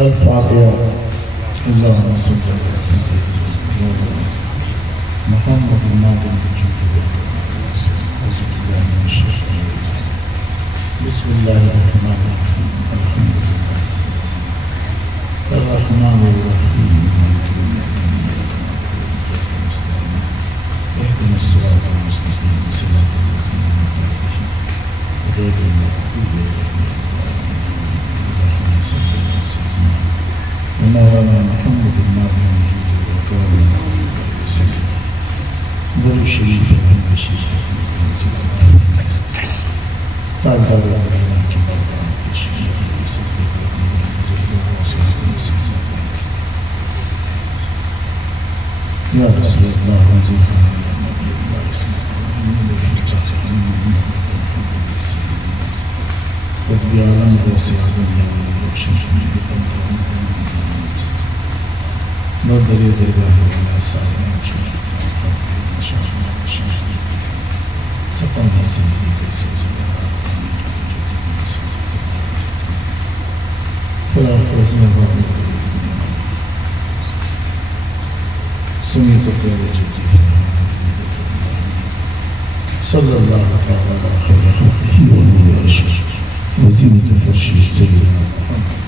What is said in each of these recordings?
الفاتحة. اللهم صل على سيدنا محمد الناظم بسم الله الرحمن الرحيم. الحمد لله الرحمن الرحيم مالك يوم الدين اهدنا الصراط المستقيم صراط الذين أنعمت عليهم غير المغضوب عليهم اللهم صل على سيدنا ومولانا محمد الناظم وكرم درود شریف ہے شریف تاجدار اللہ کی بارگاہ میں شریف یا رسول اللہ حضور قطب عالم غوث اعظم روشن شریف در درگاہ والا سالم شریف سپنا سے خدا خوفنا بابا سنی تو پیارے جیتی صلی اللہ تعالی خیر خلقہ و نور عرشہ وزینۃ فرشہ سیدنا محمد.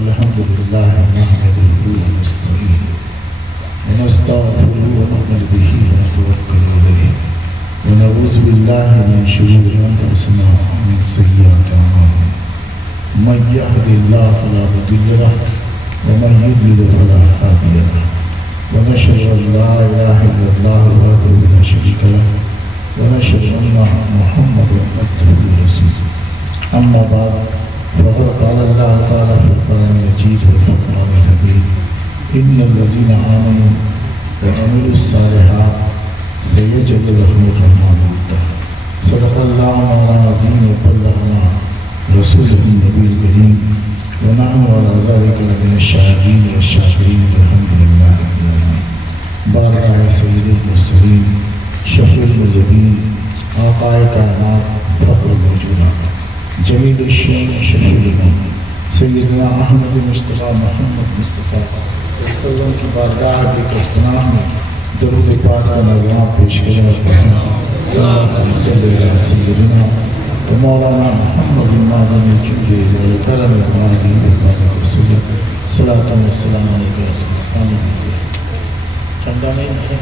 الحمد للہ نحمدہ ونستعینہ ونستغفرہ ونؤمن بہ ونتوکل علیہ ونعوذ باللہ من شرور انفسنا ومن سیئات اعمالنا. من یہد اللہ فلا مضل لہ ومن یضلل فلا ہادی لہ. ونشهد ان لا اله الا اللہ وحدہ لا شریک لہ ونشهد ان محمدا عبدہ ورسولہ. اما بعد فقد قال اللہ تعالی فی القرآن المجید والفرقان الحمید ان الذین آمنوا وعملوا الصالحات سیجعل لهم الرحمن ودا. صدق اللہ مولانا العظیم وبلغنا رسوله النبی الکریم ونحن على ذلك لمن الشاهدین والشاکرین والحمد للہ رب العالمین. بارگاہ سید المرسلین شفیع المذنبین آقائے کائنات فخر الموجودات جمیل الشین شفیع الامم سیدنا احمد مصطفیٰ محمد مصطفیٰ وسلم کی بارگاہ کے پسپناہ میں درود پاک کا نظام پیش کرنے اللہم صلی علی سیدنا و مولانا محمد الناظم چکے کرم المادی وبرکاتہ وسلم صلاۃ و سلام علیکم. ٹھنڈا نہیں ہے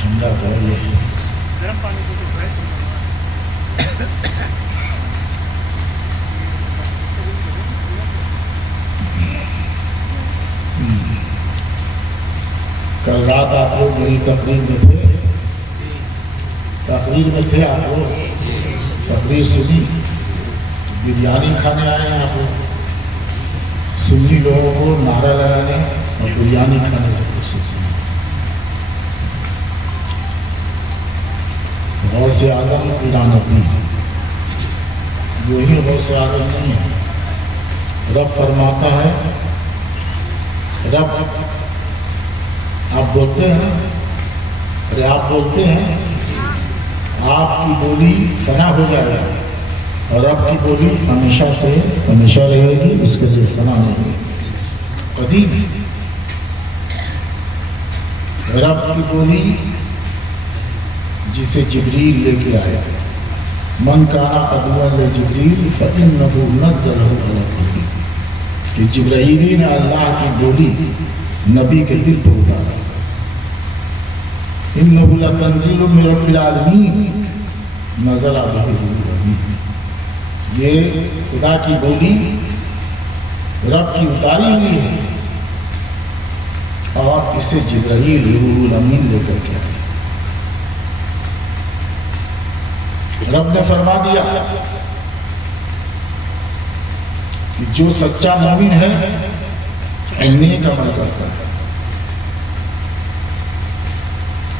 ٹھنڈا تو یہ گرم پانی کو تو کل رات آپ لوگ میری تقریر میں تھے آپ لوگ تقریر سنی. بریانی کھانے آئے ہیں آپ لوگ سنی لوگوں کو نعرہ لگانے اور بریانی کھانے سے کچھ سیکھنا. غوث اعظم نبی وہی غوث اعظم نہیں ہے. رب فرماتا ہے رب آپ بولتے ہیں ارے آپ بولتے ہیں آپ کی بولی فنا ہو جائے گا اور رب کی بولی ہمیشہ سے ہمیشہ رہے گی. اس کے لیے فنا نہیں ہوگی قدیم. رب کی بولی جسے جبریل لے کے آیا من کانا عدوا لجبریل فإنہ نزلہ علی قلبہ کہ جبرائیل نے اللہ کی بولی نبی کے دل پر اتارا. انہ لتنزیل من رب العالمین نزل بہ الروح الامین. یہ خدا کی بولی رب کی اتاری ہوئی ہے اور اسے جبرائیل روح الامین لے کر کے آیا. رب نے فرما دیا کہ جو سچا مومن ہے نیک عمل کرتا ہے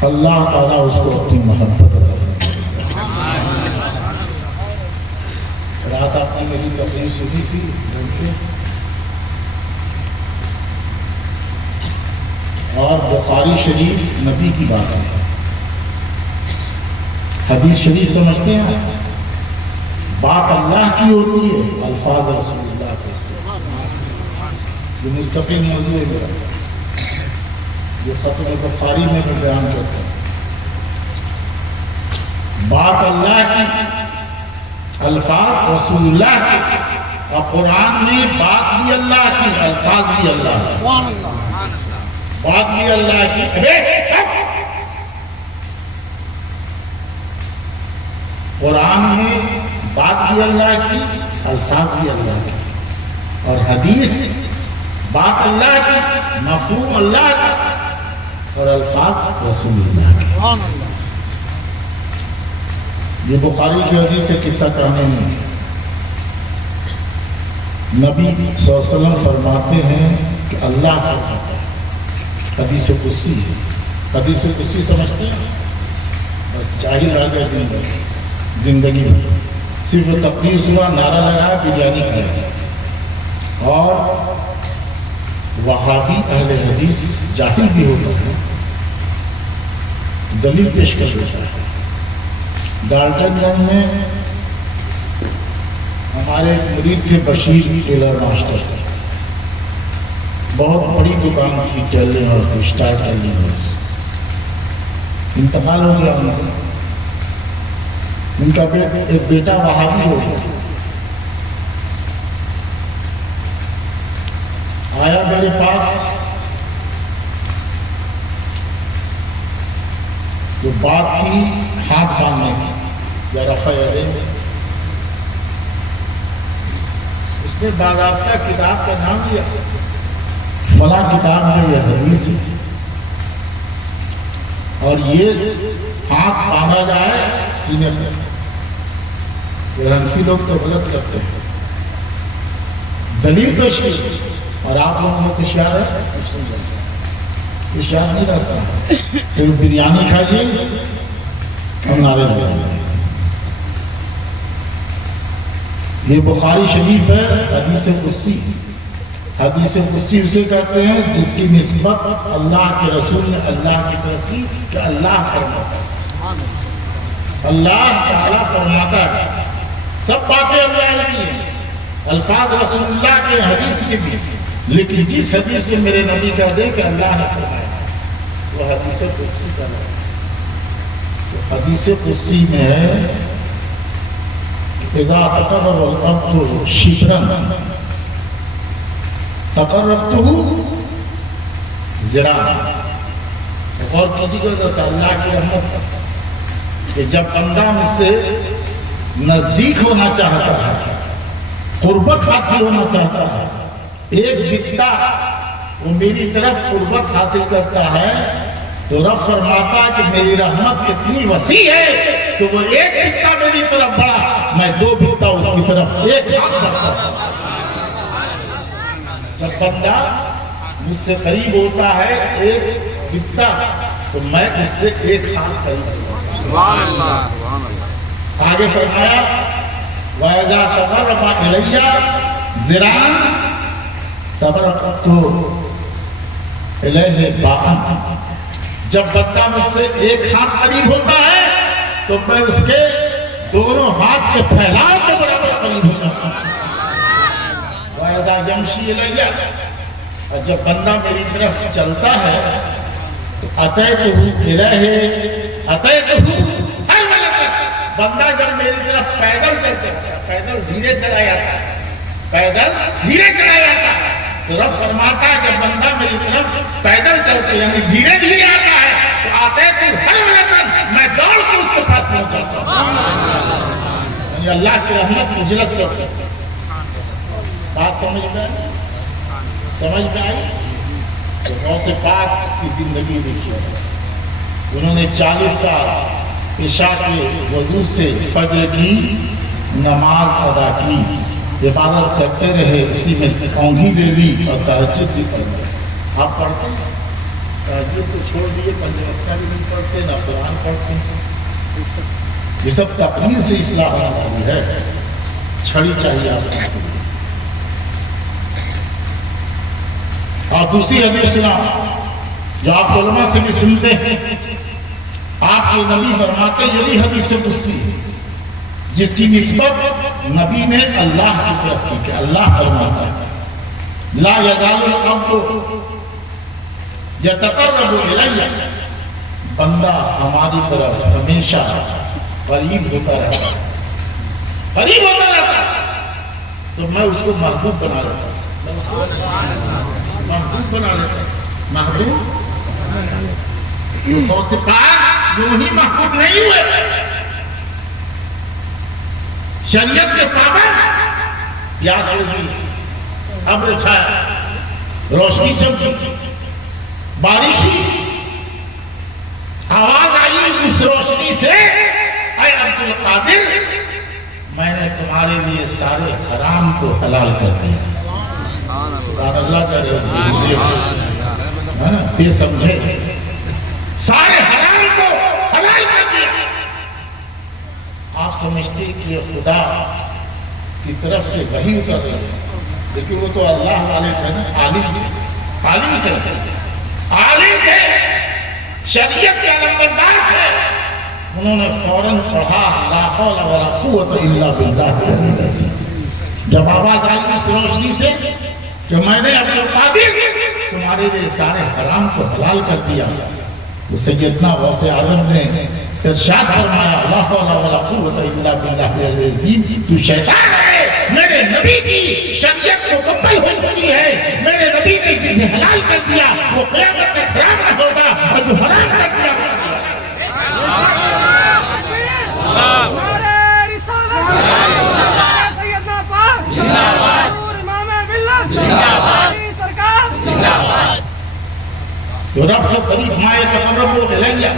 اللہ تعالیٰ اس کو اپنی محبت عطا فرماتا ہے. رات آپ نے میری تقریر سنی تھی ڈھنگ سے اور بخاری شریف نبی کی بات ہے. حدیث شریف سمجھتے ہیں؟ بات اللہ کی ہوتی ہے، الفاظ رسول اللہ کے، یہ مستقل موضوع ہے میرا، یہ فتح بخاری میں میں بیان کرتا ہوں۔ بات اللہ کی، الفاظ رسول اللہ کے، اور قرآن میں بات بھی اللہ کی، الفاظ بھی اللہ کی، بات بھی اللہ کی۔ قرآن میں بات بھی اللہ کی، الفاظ بھی اللہ کی، اور حدیث بات اللہ کی، مفہوم اللہ کا، اور الفاظ رسول اللہ کی۔ یہ بخاری کی حدیث سے قصہ کہانی میں نبی صلی اللہ علیہ وسلم فرماتے ہیں کہ اللہ فرماتا ہے، حدیث قدسی ہے۔ حدیث قدسی سمجھتے ہیں؟ بس جاہل رہ گئے دن بھر زندگی میں، صرف تقریر سنا، نعرہ لگایا، بریانی کھایا، اور وہابی اہل حدیث جاہل بھی ہوتا ہے، دلیل پیش کر دیتا ہے۔ ڈالٹن گنج میں ہمارے مرید تھے بشیر ٹیلر ماسٹر، بہت بڑی دکان تھی ٹیلر اور اسٹار ٹیلر، انتقال ہو گیا ان کا ایک بیٹا وہابی ہو گیا، آیا میرے پاس، جو بات تھی ہاتھ باندھنے کی یا رفع یدین، اس نے باضابطہ کتاب کا نام لیا، فلاں کتاب میں یہ حدیث ہے، اور یہ ہاتھ باندھا جائے سینے پر۔ حنفی لوگ تو غلط کرتے ہیں، دلیل پیش کی، اور آپ لوگوں کو کچھ یاد ہے؟ کچھ نہیں جانتا، کچھ یاد نہیں رہتا، صرف بریانی کھائیے اور نعرے لگائیے۔ یہ بخاری شریف ہے، حدیث قدسی۔ حدیث قدسی اسے کہتے ہیں جس کی نسبت اللہ کے رسول نے اللہ کی طرف کی کہ اللہ فرماتا ہے، اللہ تعالیٰ فرماتا ہے۔ سب باتیں اللہ کی ہیں، الفاظ رسول اللہ کے، حدیث کے بھی، لیکن جس حدیث میں میرے نبی کہہ دے کہ اللہ نے فرمایا وہ حدیث قدسی کا نام ہے۔ حدیث قدسی میں ہے اذا تقرب العبد شبرا تقربتہ ذراعا۔ غور کیجیے گا اللہ کی رحمت کہ جب بندہ مجھ سے نزدیک ہونا چاہتا ہے، قربت حاصل ہونا چاہتا ہے، ایک بتہ وہ میری طرف قربت حاصل کرتا ہے، تو رب فرماتا ہے کہ میری رحمت اتنی وسیع ہے کہ وہ ایک بتہ میری طرف بڑھا، میں دو بتہ اس کی طرف ایک ہاتھ کرتا ہوں۔ جب بندہ مجھ سے قریب ہوتا ہے ایک بتہ، تو میں اس سے ایک ہاتھ قریب ہوتا ہوں۔ سبحان اللہ، سبحان اللہ۔ آگے فرمایا وَإِذَا تَقَرَّبَ إِلَيَّ ذِرَاعًا تَقَرَّبْتُ إِلَيْهِ بَاعًا۔ جب بندہ مجھ سے ایک ہاتھ قریب ہوتا ہے تو میں اس کے دونوں ہاتھ کے پھیلاؤ کے برابر قریب ہو جاتا ہوں۔ وَإِذَا يَمْشِي إِلَيَّ، اور جب بندہ میری طرف چلتا ہے تو أَتَيْتُهُ إِلَيْهِ أَتَيْتُهُ۔ بندہ جب میری طرف پیدل چلتا ہے، پیدل دھیرے چلا جاتا ہے، پیدل دھیرے چلا جاتا ہے، تو رب فرماتا ہے جب بندہ میری طرف پیدل چلتا ہے یعنی دھیرے دھیرے آتا ہے تو آتے تو ہر وقت میں دوڑ کے اس کے پاس پہنچ جاتا ہوں۔ یعنی اللہ کی رحمت مجلت کرتے ہیں۔ بات سمجھ میں آئی؟ سمجھ میں آئی؟ تو غوث پاک کی زندگی دیکھی ہے، انہوں نے 40 سال عشاء کے وضو سے فجر کی نماز ادا کی، عبادت کرتے رہے، اسی میں اونگھی لے لی اور تہجد بھی پڑھتے۔ آپ پڑھتے ہیں؟ تہجد کو چھوڑ دیے، پنج وقتہ بھی نہیں پڑھتے، نہ قرآن پڑھتے ہیں۔ یہ سب تقریر سے اصلاح ہونے والی ہے، چھڑی چاہیے آپ کو۔ اور دوسری حدیث سنا جو آپ علماء سے بھی سنتے ہیں، آپ کے نبی فرماتے یہ بھی حدیث قدسی ہے جس کی نسبت نبی نے اللہ کی طرف کی کہ اللہ فرماتا ہے لا یزال العبد یتقرب الی، بندہ ہماری طرف ہمیشہ قریب ہوتا رہتا ہے، قریب ہوتا رہتا ہے، تو میں اس کو محبوب بنا لیتا ہوں، محبوب بنا لیتا ہوں، محبوب تو سپاہ یوں ہی محبوب نہیں ہوئے، شریعت کے پابند پیاس لگی، ابر چھایا، روشنی چمکی، بارش ہوئی، آواز آئی اس روشنی سے اے عبد القادر میں نے تمہارے لیے سارے حرام کو حلال کر دیا۔ سبحان اللہ کہہ رہے ہو، یہ سمجھے سارے حرام کو حلال کر دیا۔ آپ سمجھتے کہ خدا کی طرف سے وحی اتر رہی ہے، لیکن وہ تو اللہ والے تھے نا، عالم تھے، عالم تھے، عالم تھے، شریعت کے علمبردار تھے، انہوں نے فوراً پڑھا لا حول ولا قوت الا باللہ العلی العظیم۔ جب آواز آئی اس روشنی سے کہ میں نے عبد القادر تمہارے لیے سارے حرام کو حلال کر دیا، تو سیدنا غوث اعظم نے ارشاد فرمایا لا حول ولا قوت الا باللہ العلی العظیم، تو شیطان ہے، میرے نبی کی شریعت مکمل ہو چکی ہے، میرے نبی نے جسے حلال کر دیا وہ قیامت تک حرام نہ ہوگا، اور جو حرام کر دیا تو رب سے قریب مائے تقرب الیہ،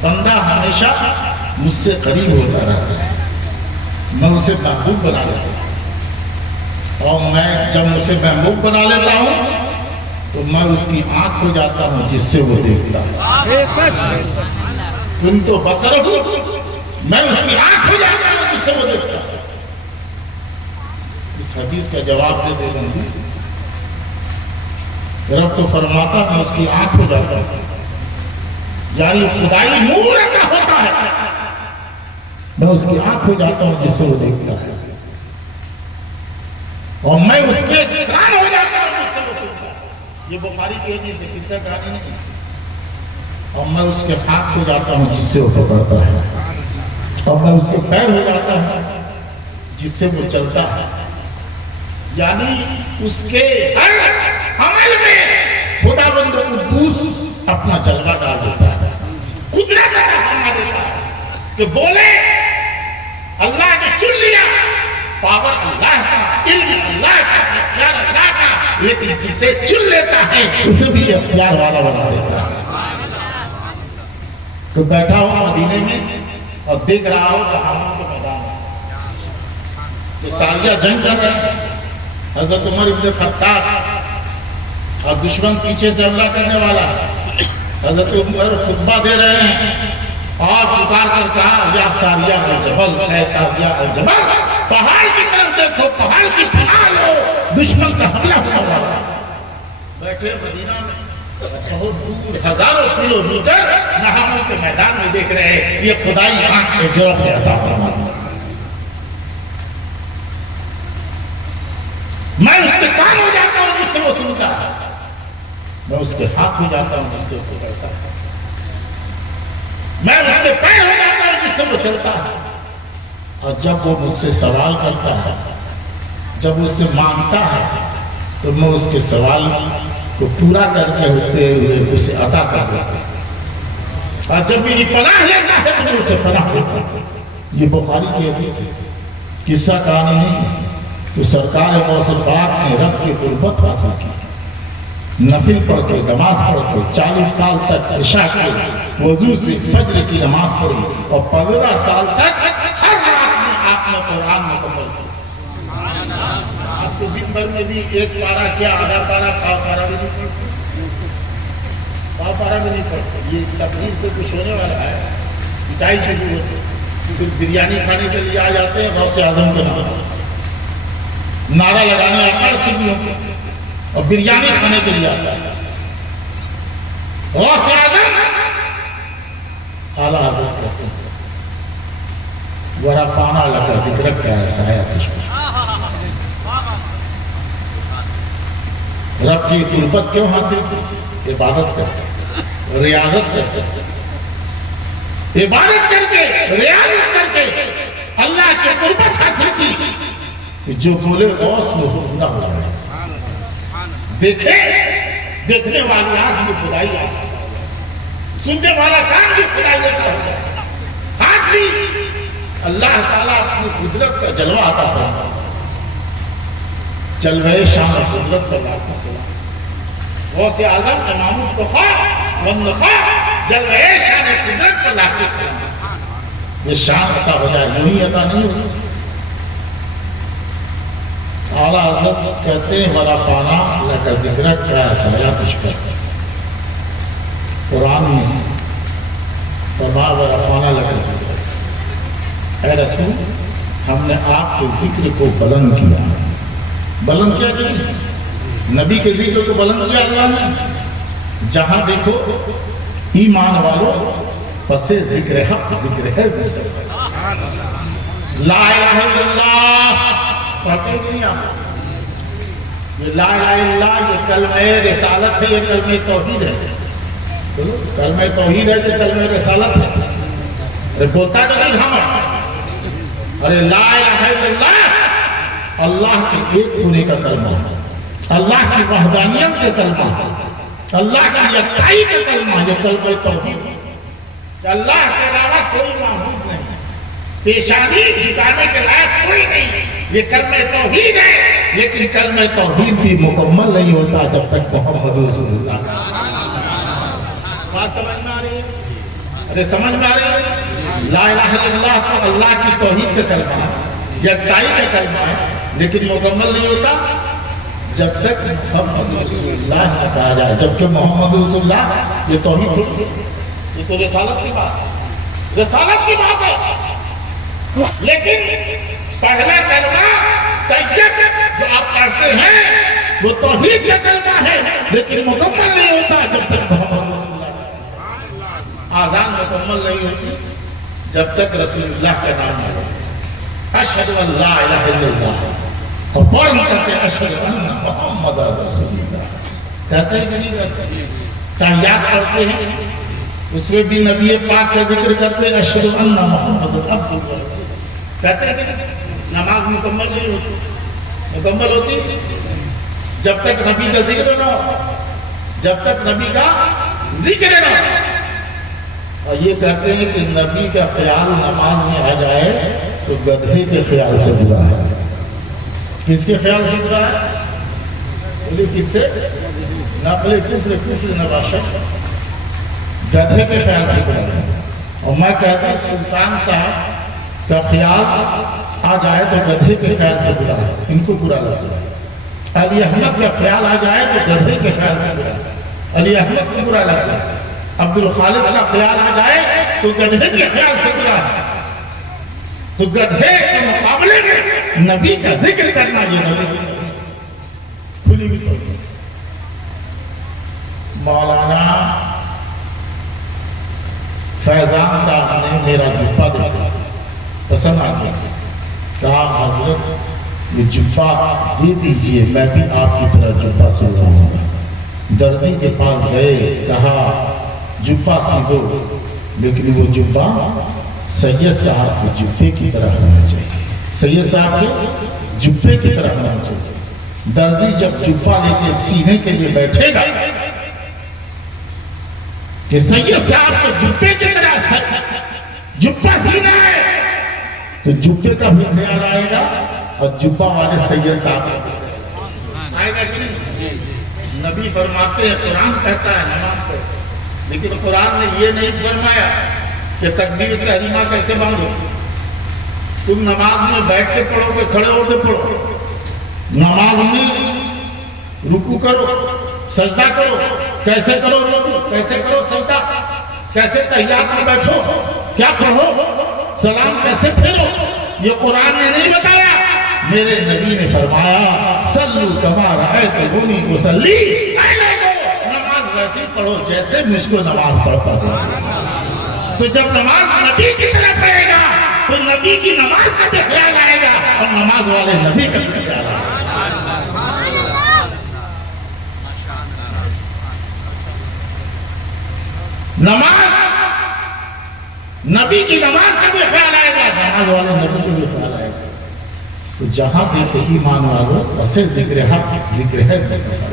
بندہ ہمیشہ مجھ سے قریب ہوتا رہتا ہے، میں اسے محبوب بنا لیتا ہوں، اور میں جب اسے محبوب بنا لیتا ہوں تو میں اس کی آنکھ ہو جاتا ہوں جس سے وہ دیکھتا ہوں، تم تو بصر ہو، میں اس کی آنکھ ہو جاتا ہوں جس سے وہ دیکھتا ہوں۔ اس حدیث کا جواب دے دے بندی، رب تو فرماتا میں اس کی آنکھ ہو جاتا ہوں، یعنی خدائی نور عطا ہوتا ہے، میں اس کی آنکھ ہو جاتا ہوں جس سے وہ دیکھتا ہے، اور میں اس کے کان ہو جاتا ہوں جس سے وہ سنتا ہے۔ یہ بخاری کی حدیث ہے، قصہ کہانی نہیں، اور میں اس کے ہاتھ ہو جاتا ہوں جس سے وہ پکڑتا ہے، اور میں اس کے پیر ہو جاتا ہوں جس سے وہ چلتا ہے، یعنی اس کے ہر عمل میں خداوند قدوس اپنا جلوہ ڈال دیتا ہے، قدرت عطا فرما دیتا ہے کہ بولے اللہ نے چن لیا، پاور اللہ کا، علم اللہ کا، اختیار اللہ کا، لیکن جسے چن لیتا ہے اسے بھی اختیار والا بنا دیتا ہے۔ تو بیٹھا ہو مدینے میں اور دیکھ رہا ہو جہنم کے میدان میں کہ ساریہ جنگ کر رہے ہیں، حضرت عمر ابن خطاب اور دشمن پیچھے سے حملہ کرنے والا ہے، حضرت عمر خطبہ دے رہے ہیں اور پکار کر کہا یا ساریہ الجبل، اے ساریہ الجبل، پہاڑ کی طرف دیکھو، پہاڑ کی پناہ لو، دشمن کا حملہ ہونے والا ہے۔ بیٹھے مدینہ میں بہت دور ہزاروں کلومیٹر نہروں کے میدان میں دیکھ رہے ہیں، یہ خدائی آنکھ سے جو رب نے عطا فرما دیا۔ میں اس کے کان ہو جاتا ہوں جس سے وہ سنتا ہے، میں اس کے ہاتھ ہو جاتا ہوں جس سے وہ پکڑتا ہے، میں اس کے پیر ہو جاتا ہوں جس سے وہ چلتا ہے، اور جب وہ مجھ سے سوال کرتا ہے، جب مجھ سے مانگتا ہے تو میں اس کے سوال کو پورا کر کے ہوتے ہوئے اسے عطا کر دیتا ہوں، اور جب میری پناہ لیتا ہے تو میں اسے پناہ دیتا ہوں۔ یہ بخاری کی حدیث ہے، قصہ کہانی نہیں، تو سرکار غوث پاک نے رب کی قربت حاصل کی، نفل پڑھ کے، نماز پڑھ کے 40 سال تک عشاء کے وضو سے فجر کی نماز پڑھی، اور 15 سال تک ہر رات میں آپ نے قرآن مکمل کیا۔ آپ کو دن بھر میں بھی ایک پارہ کیا، آدھا پارہ، پاؤ پارہ بھی نہیں پڑھتے، پاؤ پارہ بھی نہیں پڑھتے۔ یہ تقریر سے کچھ ہونے والا ہے، مٹائی کی ضرورت ہے، صرف بریانی کھانے کے لیے آ جاتے ہیں غوث اعظم کے نام، نعرہ لگانے آتا ہے سبیوں کو، اور بریانی کھانے کے لیے آتا ہے۔ غوث اعظم اعلیٰ حضرت کہتے ہیں وَرَفَعْنَا لَكَ ذِكْرَكَ يَا سایہ تشبہ. رب کی قربت کیوں حاصل کی؟ عبادت کر کے، ریاضت کر کے، عبادت کر کے، ریاضت کر کے اللہ کی قربت حاصل کی کہ جو بولے غوث میں پورا ہو جائے. دیکھے دیکھنے والی آنکھ بھی خدائی آتا، سننے والا کان بھی خدائی دیتا ہو جائے، ہاتھ بھی اللہ تعالیٰ اپنی قدرت کا جلوہ عطا فرمائے. جلوہ شان قدرت پر لاکھ سلام. غوث اعظم امام التقیٰ والنقاء جلوہ شان قدرت پر لاکھ سلام. یہ شان عطا ہو جائے، یوں ہی عطا نہیں ہوگی. اعلیٰ حضرت کہتے ہیں وَرَفَعْنَا لَكَ ذِكْرَكَ يَا سایہ تشبہ. قرآن میں فرمایا وَرَفَعْنَا لَكَ ذِكْرَكَ، اے رسول ہم نے آپ کے ذکر کو بلند کیا. بلند کیا کہ نبی کے ذکر کو بلند کیا اللہ نے. جہاں دیکھو ایمان والوں پس ذکر حق ذکر ہے مصطفیٰ. لا الہ الا اللہ پڑھتے ہیں کہ نہیں آپ؟ یہ لا الہ الا اللہ یہ کلمہ رسالت ہے، یہ کلمہ توحید ہے. کلمہ توحید ہے کہ کلمہ رسالت ہے؟ ارے بولتا کہ نہیں ہم؟ ارے لا الہ الا اللہ اللہ کے ایک ہونے کا کلمہ ہے، اللہ کی وحدانیت کا کلمہ ہے، اللہ کی یکتائی کا کلمہ ہے. یہ کلمہ توحید ہے کہ اللہ کے علاوہ کوئی معبود نہیں، پیشانی جھکانے کے لائق کوئی نہیں. یہ کلمہ توحید ہے، لیکن کلمہ توحید بھی مکمل نہیں ہوتا جب تک محمد رسول اللہ. بات سمجھ میں آ رہی ہے؟ ارے سمجھ میں آ رہی ہے؟ لا الہ الا اللہ تو اللہ کی توحید کا کلمہ ہے، یکتائی کا کلمہ ہے، لیکن مکمل نہیں ہوتا جب تک محمد رسول اللہ نہ کہا جائے. جبکہ محمد رسول اللہ یہ توحید ہے، یہ تو رسالت کی بات ہے، رسالت کی بات ہے. لیکن پہلا کلمہ طیب جو آپ پڑھتے ہیں وہ توحید کا کلمہ ہے، لیکن مکمل نہیں ہوتا جب تک محمد رسول اللہ. آذان مکمل نہیں ہوتی جب تک رسول اللہ کا نام نہ ہو. اشہد ان لا الہ الا اللہ اور فوراً کہتے ہیں اشہد ان محمد رسول اللہ. کہتے ہیں کہ نہیں کہتے؟ تحیات پڑھتے ہیں اس میں بھی نبی پاک کا ذکر کرتے ہیں اشہد ان محمد عبدہ ورسولہ. کہتے ہیں کہ نماز مکمل نہیں ہوتی. مکمل ہوتی جب تک نبی کا ذکر نہ ہو، جب تک نبی کا ذکر نہ ہو. اور یہ کہتے ہیں کہ نبی کا خیال نماز میں آ جائے تو گدھے کے خیال سے برا ہے. کس کے خیال سے برا ہے؟ بولی کس سے؟ نقل کفر نباشت، گدھے کے خیال سے برا ہے. اور میں کہتا ہوں سلطان صاحب کا خیال آ جائے تو گدھے کے خیال سے برا ہے، ان کو برا لگتا ہے. علی احمد کا خیال آ جائے تو گدھے کے خیال سے برا ہے، علی احمد کو برا لگتا ہے. عبد الخالق کا خیال آ جائے تو گدھے کے خیال سے برا ہے. تو گدھے کے مقابلے میں نبی کا ذکر کرنا یہ نبی کی کھلی ہوئی توحید. مولانا فیضان صاحب نے میرا جبہ دیکھا، پسند آ گیا. کہا حضرت یہ جبہ دے دیجئے، میں بھی آپ کی طرح جبہ سلواؤں گا. درزی کے پاس گئے، کہا جبہ سیدھو، لیکن وہ جبہ سید صاحب کے جبے کی طرح ہونا چاہیے، سید صاحب کے جبے کی طرح ہونا چاہیے. درزی جب جبہ لے کے سینے کے لیے بیٹھے گا کہ سید صاحب کے جبے کی طرح جبہ سینا ہے تو جبے کا بھی خیال آئے گا اور جبہ والے سید صاحب آئے گا کہ نہیں؟ نبی فرماتے ہیں قرآن کہتا ہے نماز پڑھو، لیکن قرآن نے یہ نہیں فرمایا کہ تکبیر تحریمہ کیسے باندھو. تم نماز میں بیٹھ کے پڑھو کہ کھڑے ہو کے پڑھو؟ نماز میں رکوع کرو، سجدہ کرو، کیسے کرو رکوع، کیسے کرو سجدہ، کیسے تحیات میں بیٹھو، کیا پڑھو، سلام کیسے پھیرو، یہ قرآن نے نہیں بتایا. میرے نبی نے فرمایا صلو کما رأیتمونی اصلی، اے لوگو نماز ویسے پڑھو جیسے مجھ کو نماز پڑھتا دیکھا. تو جب نماز نبی کی طرف پڑھے گا تو نبی کی نماز کا بھی خیال آئے گا اور نماز والے نبی کا بھی خیال آئے گا. نماز نبی کی نماز کا بھی خیال آئے گا, نماز والے نبی کا بھی خیال آئے گا. تو جہاں دیکھو ایمان والو اسے ذکر حق ذکر ہے مصطفیٰ.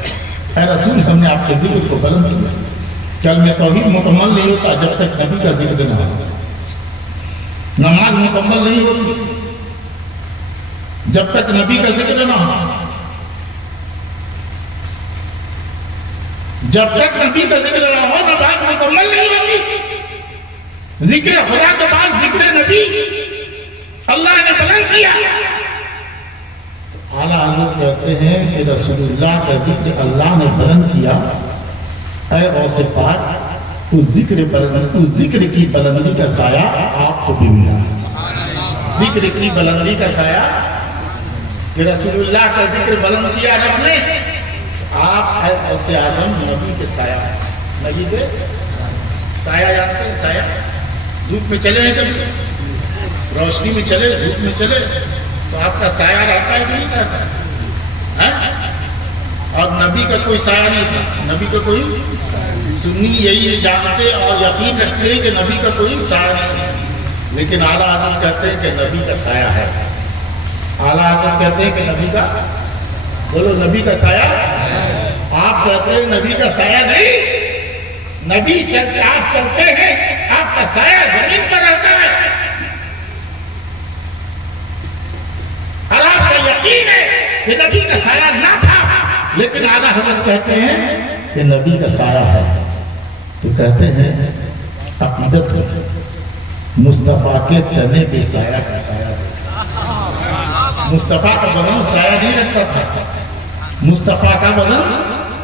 اے رسول ہم نے آپ کے ذکر کو بلند کیا. کلمہ توحید مکمل نہیں ہوتا جب تک نبی کا ذکر نہ ہو. نماز مکمل نہیں ہوتی جب تک نبی کا ذکر نہ ہو. جب تک نبی کا ذکر نہ ہو نماز مکمل نہیں ہوتی. ذکر خدا کے بعد ذکر نبی اللہ نے بلند کیا. اعلیٰ حضرت کہتے ہیں کہ رسول اللہ کا ذکر اللہ نے بلند کیا. اے غوث پاک اس ذکر کی بلندی کا سایہ آپ کو بھی ملا. ذکر کی بلندی کا سایہ کہ رسول اللہ کا ذکر بلند کیا رب نے. آپ اے غوث اعظم نبی کے سایہ. نبی کے سایہ جانتے ہیں؟ سایہ دھوپ میں چلے ہیں کبھی, روشنی میں چلے دھوپ میں چلے تو آپ کا سایہ رہتا ہے کہ نہیں رہتا؟ اور نبی کا کوئی سایہ نہیں تھا. نبی کا کوئی سنی یہی جانتے اور یقین رکھتے ہیں کہ نبی کا کوئی سایہ نہیں ہے. لیکن اعلیٰ حضرت کہتے ہیں کہ نبی کا سایہ ہے. اعلیٰ حضرت کہتے ہیں کہ نبی کا, بولو نبی کا سایہ. آپ کہتے ہیں نبی کا سایہ نہیں. نبی چلتے آپ چلتے ہیں آپ کا سایہ زمین پر رہتا ہے. اور آپ کا یقین ہے کہ نبی کا سایہ نہ تھا. لیکن اعلیٰ حضرت کہتے ہیں کہ نبی کا سایہ ہے. تو کہتے ہیں عقیدت مصطفیٰ کے تنے بے سایہ کا سایہ. مصطفیٰ کا بدن سایہ نہیں رکھتا تھا. مصطفیٰ کا بدن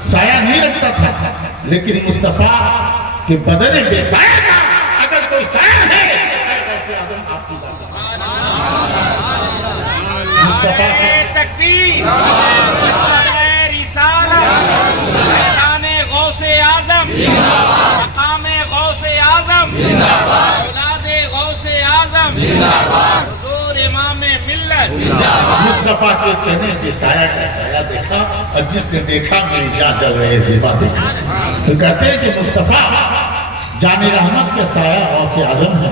سایہ نہیں رکھتا تھا. لیکن مصطفیٰ کے بدن بے سایہ کا اگر کوئی سایہ ہے ایسے اعظم آپ کی ذات ہے. مصطفیٰ کا تکبیر مقام غوث اعظم مقام غوث اعظم اولاد غوث اعظم حضور امام ملت. مصطفیٰ کے کہنے کے سایہ کا سایہ دیکھا اور جس نے دیکھا میری جان جل رہے زیبا دیکھا. تو کہتے ہیں کہ مصطفیٰ جان رحمت کے سایہ غوث اعظم ہے.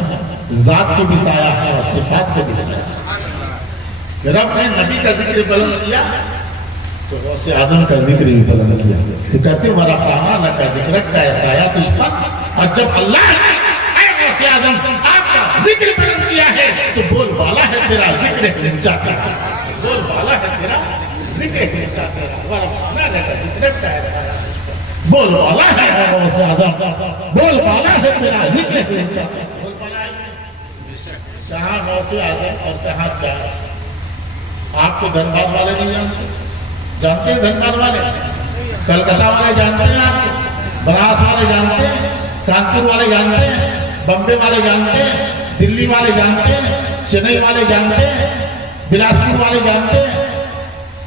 ذات کے بھی سایہ ہے اور صفات کے بھی سایہ ہے. رب نے نبی کا ذکر بلند کیا تو غوث اعظم کا ذکر بھی بلند کیا. تو کہتے ہیں وَرَفَعْنَا لَكَ ذِكْرَكَ کا سایہ تجھ پر. اور جب اللہ نے اے غوث اعظم آپ کا ذکر بلند کیا ہے تو بول بالا ہے تیرا ذکر اونچا تیرا. بول بالا ہے تیرا ذکر اونچا تیرا. وَرَفَعْنَا لَكَ ذِكْرَكَ کا سایہ بول بالا ہے غوث اعظم. بول بالا ہے تیرا ذکر اونچا تیرا. بول بالا ہے کہاں غوث اعظم اور کہاں چاس. آپ کو دھنباد والے نہیں جانتے. جانتے ہیں دھنباد والے, کلکتہ والے جانتے ہیں, آپ کو بنارس والے جانتے ہیں, کانپور والے جانتے ہیں, بمبے والے جانتے ہیں, دلی والے جانتے ہیں, چنئی والے جانتے ہیں, بلاسپور والے جانتے ہیں.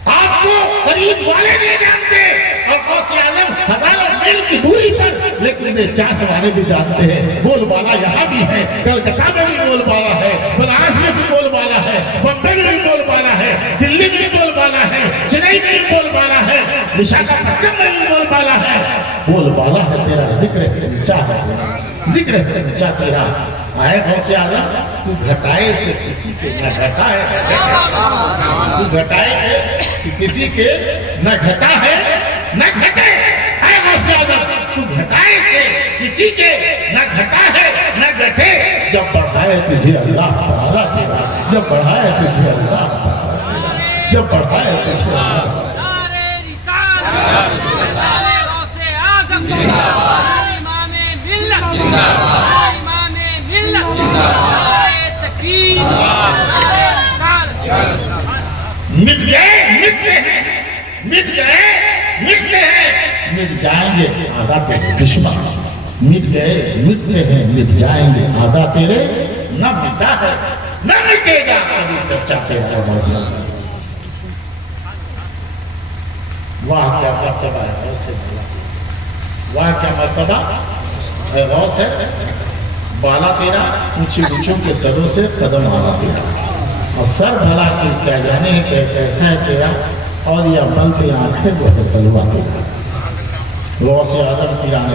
آپ کو قریب والے نہیں جانتے. اور غوث اعظم ہزاروں میل کی دوری پر لیکن چاس والے بھی جانتے ہیں. بول بالا یہاں بھی ہے, کلکتہ میں بھی بول بالا ہے, بنارس میں بھی بول بالا ہے, بمبے میں بھی بول بالا ہے, دلی میں بھی بول بالا ہے, چنئی میں بھی بول بالا ہے, وشاکھاپٹنم میں بھی بول بالا ہے. بول بالا ہے تیرا ذکر اونچا تیرا. ذکر اونچا تیرا. آئے غوث اعظم تو گھٹائے سے کسی کے نہ گھٹا ہے. تو گھٹائے سے کسی کے نہ گھٹا ہے نہ گھٹے. اے غوث اعظم تو گھٹائے سے کسی کے نہ گھٹا ہے نہ گھٹے. جب بڑھائے تجھے اللہ تعالیٰ تیرا. جب بڑھائے تجھے اللہ تعالیٰ تیرا. جب بڑھائے تجھے اللہ غوث اعظم امام ملت. مٹ گئے مٹتے ہیں, مٹ گئے مٹتے ہیں, مٹ جائیں گے آدھا تیرے دشمن. مٹ گئے مٹتے ہیں مٹ جائیں گے آدھا تیرے. نہ مٹا ہے نہ مٹے گا ابھی چرچا تیرا غوث اعظم. واہ کیا مرتبہ ہے غوث. واہ کیا مرتبہ ہے غوث ہے. بالا تیرا اونچی اونچوں کے سروں سے قدم آنا تیرا، اور سر بھلا کہ کیا جانے ہے کہ کیسا ہے تیرا، اور یہ بلتے آنکھیں وہ ہے تلوا تیرا۔ غوث اعظم پیران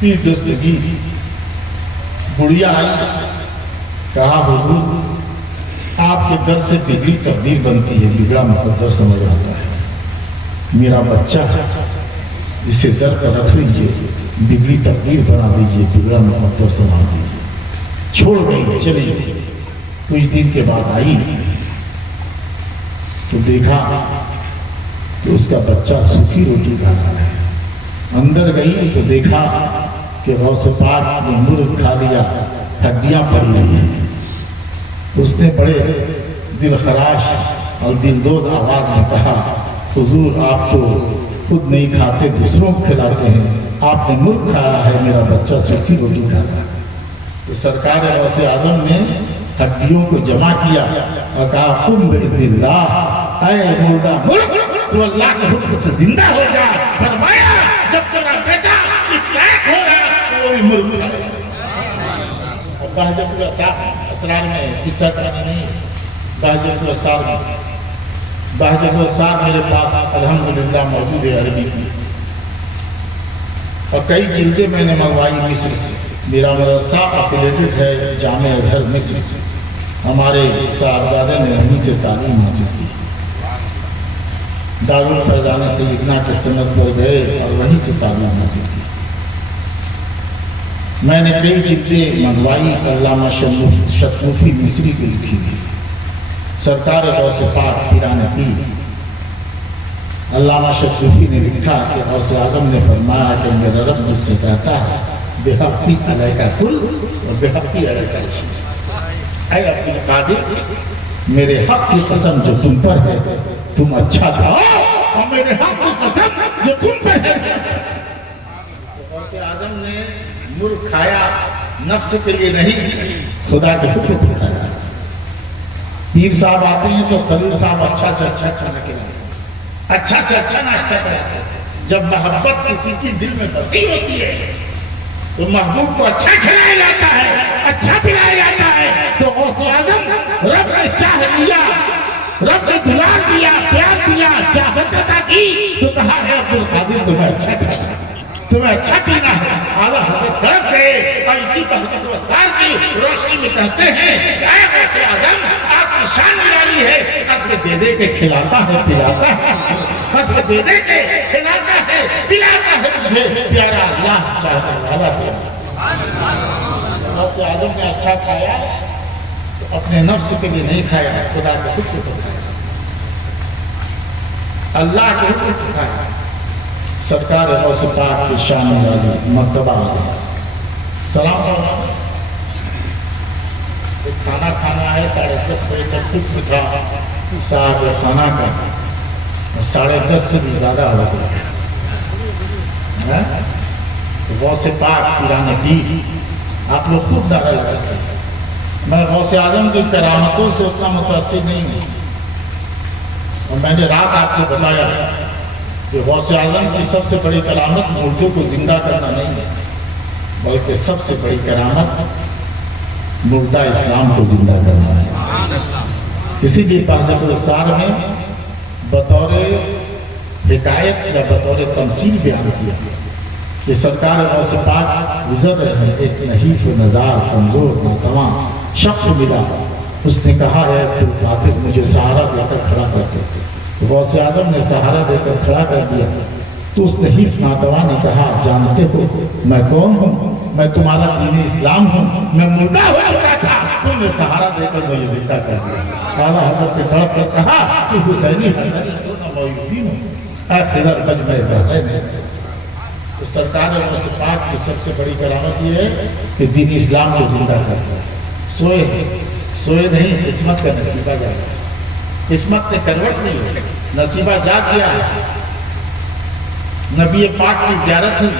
پیر دستگیر بڑھیا آئی، کہا حضور آپ کے در سے بگڑی تقدیر بنتی ہے، بگڑا مقدر سمجھ آتا ہے، میرا بچہ اسے در پر رکھ لیجئے، بگڑی تقدیر بنا دیجئے، بگڑا مقدر سمجھ دیجئے۔ چھوڑ گئی، چلی گئی۔ کچھ دن کے بعد آئی تو دیکھا کہ اس کا بچہ سوکھی روٹی کھا رہا ہے۔ اندر گئی تو دیکھا کہ غوث پاک نے مرغ کھا لیا، ہڈیاں پڑی ہوئی ہیں۔ اس نے بڑے دل خراش اور دلدوز آواز میں کہا حضور آپ تو خود نہیں کھاتے، دوسروں کو کھلاتے ہیں، آپ نے مرغ کھایا ہے، میرا بچہ سوکھی روٹی کھا رہا ہے۔ تو سرکار غوث اعظم نے ہڈیوں کو جمع کیا اور کہا قم باذن اللہ، اے مردہ مرغ تو اللہ کے حکم سے زندہ ہو جا۔ فرمایا جب تیرا بیٹا اس لائق ہو رہا تو وہ بھی مرغ کھائے گا۔ اور بہجت الاسرار میں قصہ چاہیے نہیں، بہجت الاسرار میں، بہجت الاسرار میرے پاس الحمدللہ موجود ہے عربی کی، اور کئی جلدیں میں نے منگوائی مصر سے۔ میرا مدرسہ افیلیٹڈ ہے جامع ازہر مصر سے، ہمارے صاحبزادے نے ہمیں سے تعلیم حاصل کی، دارالفیضان سیدنا کے سند پر گئے اور وہیں سے تعلیم حاصل کی۔ میں نے کئی جلدیں منگوائی، علامہ شتروفی مصری کی لکھی ہوئی، سرکار غوث پاک پیران پیر علامہ شتروفی نے لکھا کہ غوث اعظم نے فرمایا کہ میرا رب مجھ سے کہتا ہے بحقی علیہ کا کل اور بحقی علیہ کا عشق، اے عبد القادر میرے حق کی قسم جو تم پر ہے تم اچھا کھاؤ، اور میرے حق کی قسم جو تم پر ہے غوث اعظم نے مرغ کھایا نفس کے لیے نہیں، خدا کے حکم پر کھایا۔ پیر صاحب آتے ہیں تو خلیل صاحب اچھا سے اچھا کھانا کھلاتے ہیں، اچھا سے اچھا ناشتہ کراتے ہیں۔ جب محبت کسی کی دل میں بسی ہوتی ہے تو محبوب کو اچھا کھلایا جاتا ہے، اچھا پلایا جاتا ہے۔ تو غوث اعظم رب نے چاہ لیا، رب نے دلال دیا، پیار دیا، چاہت عطا کی، تو کہا ہے عبد القادر تمہیں اچھا کھانا ہے، تمہیں اچھا پینا ہے۔ اعلیٰ حضرت تڑپ گئے اور اسی بہجت الاسرار کی روشنی میں کہتے ہیں کہ اے غوث اعظم آپ کی شان نرالی ہے، قسم دے دے کے کھلاتا ہے پلاتا ہے، قسم دے دے کے کھلاتا ہے پلاتا ہے تجھے پیارا اللہ چاہنے والا تیرا۔ غوث اعظم نے اچھا کھایا تو اپنے نفس کے لیے نہیں کھایا، خدا کے حکم پر کھایا، اللہ کے حکم پر کھایا۔ سرکار غوث پاک کی شان والی مرتبہ والی سلام علیکم۔ کھانا کھانا ہے 10:30 بجے تک حکم تھا صاحب خانہ کا، 10:30 سے بھی زیادہ ہو گیا۔ غوث پاک پیران پیر آپ لوگ خود نعرہ لگاتے ہیں، میں غوث اعظم کی کرامتوں سے اتنا متاثر نہیں ہوں، اور میں نے رات آپ کو بتایا کہ غوث اعظم کی سب سے بڑی کرامت مردوں کو زندہ کرنا نہیں ہے، بلکہ سب سے بڑی کرامت مردہ اسلام کو زندہ کرنا ہے۔ اسی لیے بہجت الاسرار میں بطور حکایت یا بطور تمثیل بیان کیا کہ سرکار غوث پاک گزر رہے ہیں، ایک نحیف نزار کمزور ناتواں شخص ملا، اس نے کہا ہے عبد القادر مجھے سہارا دے کر کھڑا کر دے۔ غوث اعظم نے سہارا دے کر کھڑا کر دیا تو اس نحیف ناتواں نے کہا جانتے ہو میں کون ہوں؟ میں تمہارا دین اسلام ہوں، میں مردہ ہو چکا تھا، تم نے سہارا دے کر مجھے زندہ کر دیا۔ اعلیٰ حضرت نے تڑپ کر کہا کہ حسینی حسنی دونوں موجودین ہوں، اے خضر مجمع بحرین ہے۔ تو سرکار غوث پاک کی سب سے بڑی کرامت یہ ہے کہ دین اسلام کو زندہ کر دیا۔ سوئے نہیں، عصمت کا نصیبہ جاگا، عصمت نے کروٹ نہیں ہے، نصیبہ جاگ گیا ہے۔ نبی پاک کی زیارت ہوئی،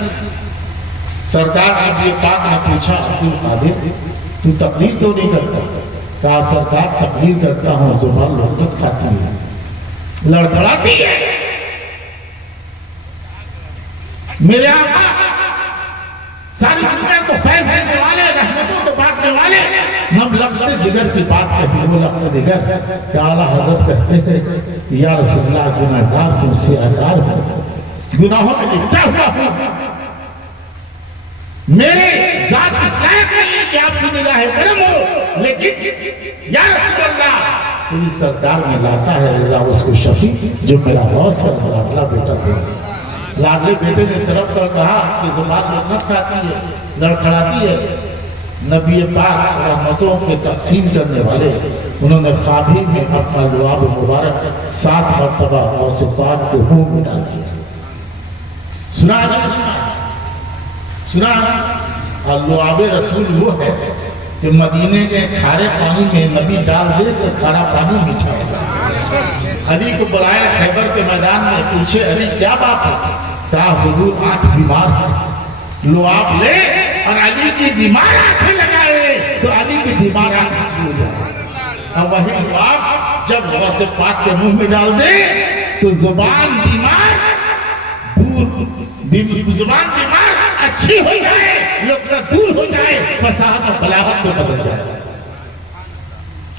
سرکار نبی پاک نے پوچھا عبد القادر تو تقریر کیوں نہیں کرتا؟ کہا سرکار تقریر کرتا ہوں زبان لقمت کھاتی ہے، لڑکھڑاتی ہے، میرے آقا ساری دنیا کو فیض دینے والے، رحمتوں کے بانٹنے والے، ہم لخت جگر کی بات کہتے ہیں، وہ لخت جگر کہ اعلیٰ حضرت کہتے ہیں یا رسول اللہ گناہگار ہوں، سیاہکار ہوں، گناہوں میں لپٹا ہوا ہوں، میرے ذات اس لائق نہیں ہے کہ آپ کی نگاہ کرم ہو، لیکن یا رسول اللہ تیری سرکار میں لاتا ہے رضا اس کو شفیع جو میرا غوث ہے، لاڈلا بیٹا دے۔ لاڈلے بیٹے نے طرف پر کہا کہ زبان لڑکھڑ کھاتی ہے، لڑکھڑاتی ہے۔ نبی پاک رحمتوں کے تقسیم کرنے والے انہوں نے خوابی میں اپنا لعاب مبارک 7 مرتبہ غوث پاک کے منہ میں ڈال دیا۔ سنا اور لعاب رسول وہ ہے کہ مدینے کے کھارے پانی میں نبی ڈال دے تو کھارا پانی میٹھا ہوگا۔ علی کو بلایا خیبر کے میدان میں، پوچھے علی کیا بات ہے؟ کہا حضور آنکھ بیمار ہے، لعاب لے اور علی کی بیمار آنکھیں لگائے تو علی کی بیمار آنکھ اچھی ہو جائے۔ اور وہی لعاب جب غوث پاک کے منہ میں ڈال دے تو زبان بیمار اچھی ہو جائے، لقطہ دور ہو جائے، فصاحت اور بلاغت میں بدل جائے۔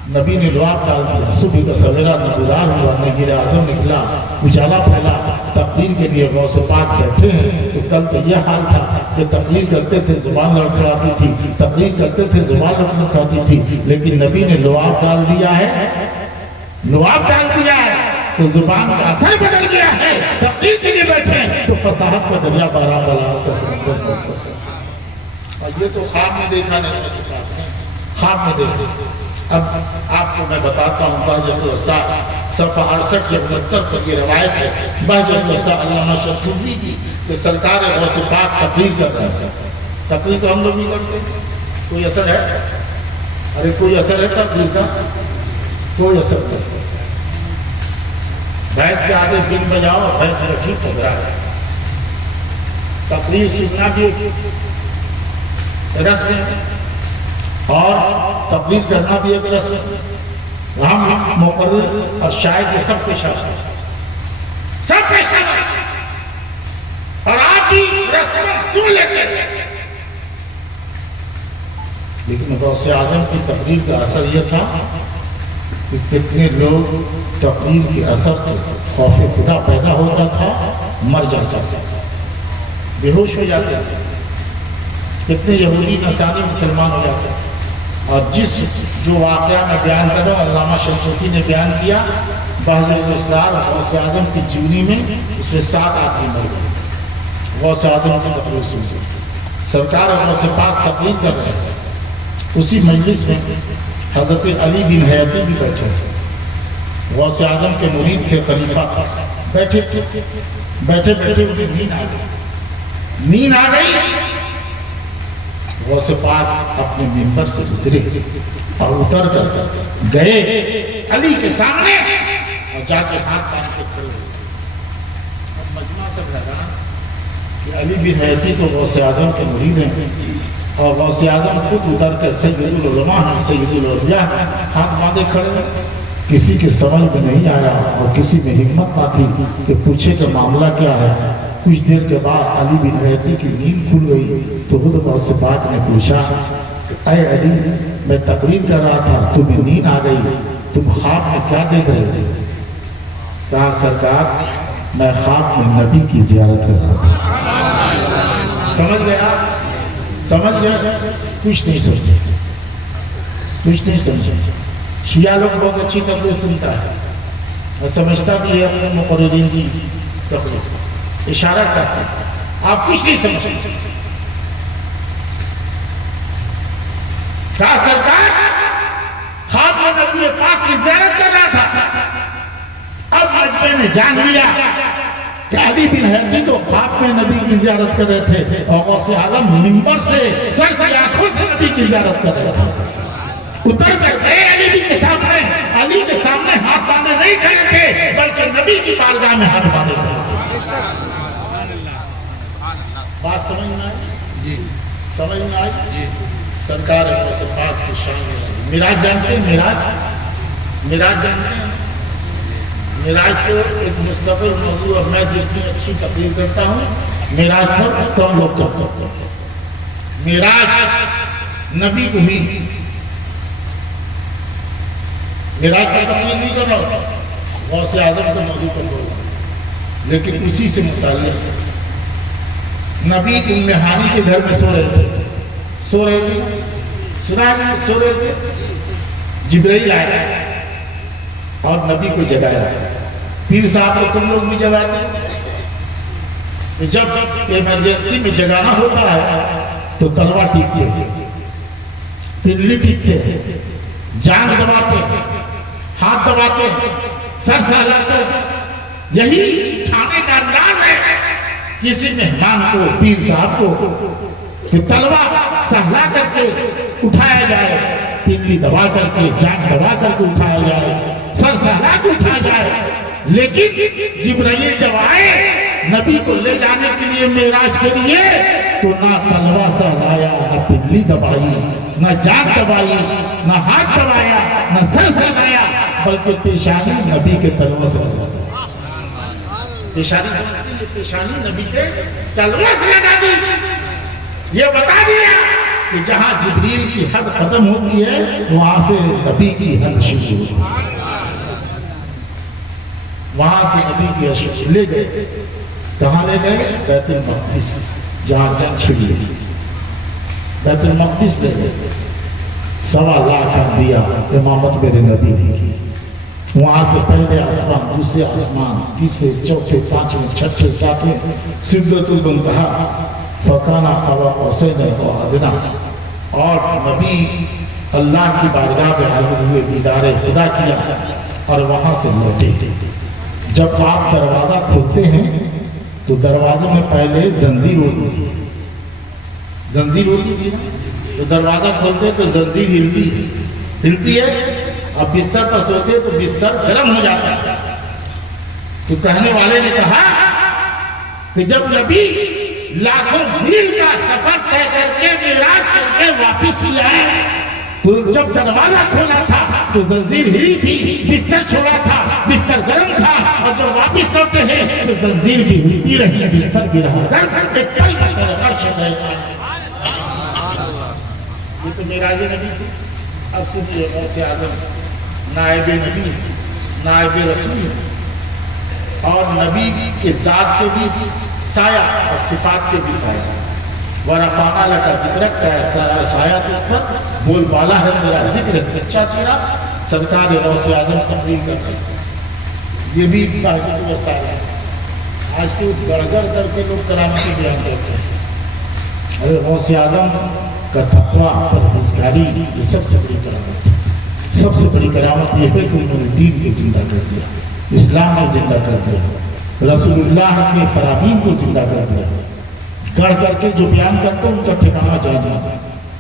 نبی نے لعاب ڈال دیا۔ صبح کا سویرا نبودار ہوا، نگیر اعظم نکلا، اجالا پھیلا، تقریر کے لیے غوث پاک بیٹھے ہیں۔ تو کل تو یہ حال تھا کہ تقریر کرتے تھے زبان لڑکھڑاتی تھی، تقریر کرتے تھے زبان لڑکھڑاتی تھی، لیکن نبی نے لعاب ڈال دیا ہے، لعاب ڈال دیا ہے تو زبان کا اثر بدل گیا ہے۔ تقریر کے لیے بیٹھے ہیں تو فصاحت کا دریا بارہ بلاغت کا سمندر فلسفہ۔ اور یہ تو خواب میں دیکھا نہیں کسی بات نہیں، خواب میں دیکھا۔ اب آپ کو میں بتاتا ہوں بہجت الوسائل صفحہ 68 یا 69 پر یہ روایت ہے بہجت الوسائل علامہ شرفی کی کہ سرکار غوث پاک تقریر کر رہے ہیں۔ تقریر تو ہم لوگ نہیں کرتے، کوئی اثر ہے؟ ارے کوئی اثر ہے تقریر کا؟ کوئی اثر نہیں۔ بھینس کے آگے بن بجاؤ، بھینس میں ٹھیک ہو رہا ہے۔ تقریر سننا بھی رسم ہے اور تقریر کرنا بھی ایک رسم ہے۔ ہم مقرر اور شاید یہ سب پیشہ ہے، سب پیشہ ہے، اور آپ بھی رسم سن لیتے ہیں۔ لیکن غوث اعظم کی تقریر کا اثر یہ تھا کہ کتنے لوگ تقریر کے اثر سے خوف خدا پیدا ہوتا تھا، مر جاتا تھا، بے ہوش ہو جاتے تھے۔ کتنے یہودی نصرانی مسلمان ہو جاتے تھے۔ اور جس جو واقعہ میں بیان کر رہا ہوں علامہ شرفی نے بیان کیا، بہجت الوسائل غوث اعظم کی جیونی میں اس میں 7 آدمی مر گئے غوث اعظم کی تقریر سن کے۔ سرکار غوث پاک تقریر کر رہے ہیں، اسی مجلس میں حضرت علی بن حیاتی بھی بیٹھے تھے، غوث اعظم کے مرید تھے، خلیفہ تھے، بیٹھے بیٹھے انہیں نیند آ گئی۔ غوث پاک اپنے منبر سے اترے اور اتر کر گئے علی کے سامنے اور جا کے ہاتھ باندھ کے کھڑے ہوئے۔ اب مجمع سب حیران کہ علی بن حیاتی تو غوث اعظم کے مرید ہیں اور غوث اعظم خود اتر کر سید العلماء ہیں، سید الاولیاء ہیں، ہاتھ باندھے کھڑے ہیں۔ کسی کے سمجھ میں نہیں آیا اور کسی میں ہمت نہ تھی کہ پوچھے کہ معاملہ کیا ہے۔ کچھ دیر کے بعد علی بن حیاتی کی نیند کھل گئی تو خود غوث پاک نے پوچھا کہ اے علی، میں تقریر کر رہا تھا، تمہیں نیند آ گئی، تم خواب میں کیا دیکھ رہے تھے؟ کہا سرکار میں خواب میں نبی کی زیارت کر رہا تھا۔ سمجھ گیا؟ کچھ نہیں سمجھے۔ شیعہ لوگ بہت اچھی تقریر سنتا ہے اور سمجھتا بھی ہے اپنے مقررین کی تقریر، اشارہ کافی، آپ کچھ نہیں سمجھتے۔ کہا سرکار خواب میں نبی پاک کی زیارت کر رہا تھا۔ اب مجمع نے جان لیا کہ علی بن حیاتی تو خواب میں نبی کی زیارت کر رہے تھے اور غوث اعظم منبر سے سر کی آنکھوں سے نبی کی زیارت کر رہے تھے۔ اتر کر گئے علی کے سامنے ہاتھ باندھے نہیں کھڑے تھے بلکہ نبی کی بارگاہ میں ہاتھ باندھے کھڑے تھے۔ بات سمجھ میں آئی؟ سرکار غوث پاک کی شان ہے۔ معراج جانتے ہیں؟ معراج جانتے ہیں؟ معراج کو ایک مستقل موضوع ہے، میں جتنی اچھی تقریر کرتا ہوں معراج پر کم لوگ کرتے ہیں۔ معراج نبی کو ہوئی. معراج پر تقریر نہیں کر رہا ہوں، غوث اعظم سے موضوع پر بول رہا ہوں، لیکن اسی سے متعلق. نبی ام ہانی کے گھر میں سو رہے تھے، سو رہے تھے، سنا نہیں سو رہے تھے. جبرائیل آیا اور نبی کو جگایا. پیر صاحب کو تم لوگ بھی جگاتے. جب ایمرجنسی میں جگانا ہوتا ہے تو تلوار ٹیکتے ہیں، پنڈلی ٹیکتے ہیں، جانگ دباتے ہیں، ہاتھ دباتے ہیں، سر سہلاتے ہیں. یہی اٹھانے کا انداز ہے کسی مہمان کو، پیر صاحب کو، کہ تلوار سہلا کر کے اٹھایا جائے، پنڈلی دبا کر کے، جانگ دبا کر کے اٹھایا جائے، سر سہلا کے اٹھایا جائے. لیکن جبرائیل جب آئے نبی کو لے جانے کے لیے معراج کے لیے، تو نہ تلوار سہلایا، نہ پنڈلی دبائی، نہ جانگ دبائی، نہ ہاتھ دبایا، نہ سر سہلایا، بلکہ پیشانی نبی کے تلوار سے لگا. پیشانی سمجھتی ہے، پیشانی نبی کے تلوار سے لگا دی. یہ بتا دیا کہ جہاں جبریل کی حد ختم ہوتی ہے وہاں سے نبی کی حد شروع ہوتی ہے. وہاں سے نبی کی حد شروع لے گئے. کہاں لے گئے؟ بیت المقدس، جہاں جنگ چھڑی. بیت المقدس لے گئے. 1.25 لاکھ انبیاء امامت میرے نبی نے کی. وہاں سے پہلے آسمان، دوسرے آسمان، تیسرے، چوتھے، پانچویں، چھٹے، ساتویں، سدرۃ المنتہا، فکانہ قاب قوسین او ادنیٰ. اور نبی اللہ کی بارگاہ میں حاضر ہوئے، دیدار خدا کیا اور وہاں سے لوٹے. جب آپ دروازہ کھولتے ہیں تو دروازے میں پہلے زنجیر ہوتی تھی، زنجیر ہوتی تھی. تو دروازہ کھولتے تو زنجیر ہلتی ہے. اب بستر پر سوتے تو بستر گرم ہو جاتا ہے. تو کہنے والے نے کہا کہ جب نبی لاکھوں میل کا سفر طے کر کے معراج کر کے واپس کیا ہے، تو جب دروازہ کھولا تھا تو زنجیر ہلی تھی، بستر چھوڑا تھا، بستر گرم تھا. اور جب واپس لوٹے ہیں تو زنجیر بھی ہلتی رہی، بستر بھی رہا گرم. ایک پل میں سر عرش گئے. یہ تو معراج نبی تھی. اب سنیے، غوث اعظم نائب نبی، نائب رسول، اور نبی کے ذات کے بھی سایہ اور صفات کے بھی سایہ. وَرَفَعْنَا لَكَ ذِكْرَكَ کا سایہ تجھ پر، بول بالا ہے تیرا ذکر. اچھا تیرا سرکار غوث اعظم تقریر کرتے ہیں. یہ بھی باہجت وسائل ہے. آج کے گڑگڑ کر کے لوگ کرامتی بیان کرتے ہیں. ارے غوث اعظم کا تقویٰ، پرہیزگاری، یہ سب سے بڑی کرامت ہے. سب سے بڑی کرامت یہ ہے کہ انہوں نے دین کو زندہ کر دیا، اسلام کو زندہ کر دیا، رسول اللہ کے فرامین کو زندہ کر دیا. گڑھ کر کے جو بیان کرتے ہیں ان کا ٹھکانہ جانا